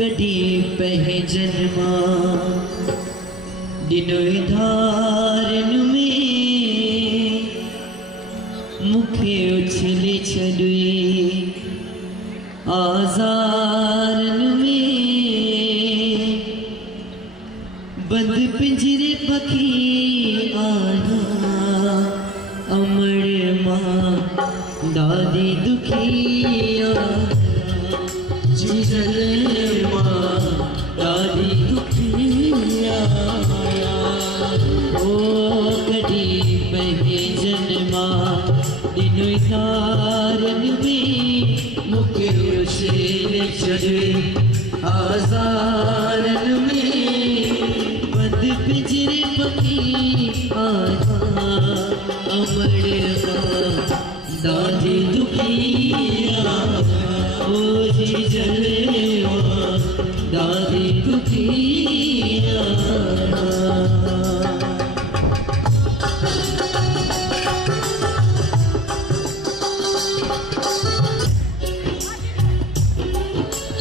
कड़ी पह जन्मा दिनों धारन में मुखे उछले छड़ुए आजारन में बंद पिंजरे पखी आया अमर माँ दादी दुखिया जीजल माँ दादी दुखिया ओ कड़ी बहे जन्मा दिनों धारन में मुखे उछले चढ़े आजारन में बंद पिंजरे पखी आया अमर दादी दुखिया ओ जीजल दादी दुखिया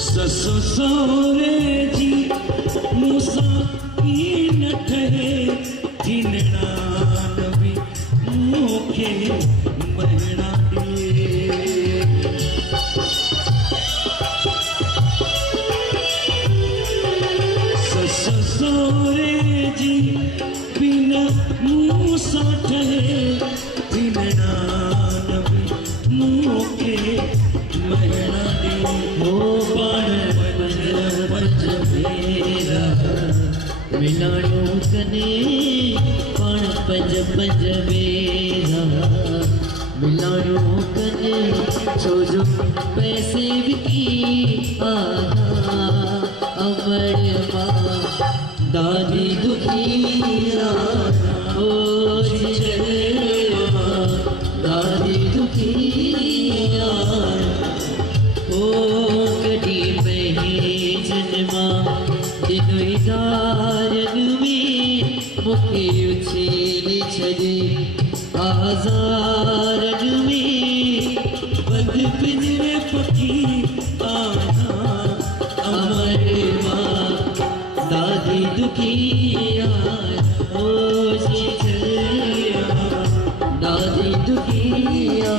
ससो सोरे जी मूसा की नठे जिनना नबी मुखे मरना दे ससो सोरे जी बिना मूसा ठहे जिनना नबी मुखे मरना दे ओ मिलाणो कने पण पंज पंज बेरा मिलाणो कने छोजो पैसे विकी आया अमर माँ दादी दुखिया ओ जीजल दादी दुखिया ओ कड़ी बहे जन्मा दिनों धारन में मुखे उछले छड़े आजारन में बंद पिंजरे पखी आया अमर माँ दादी दुखिया ओ जीजल दादी दुखिया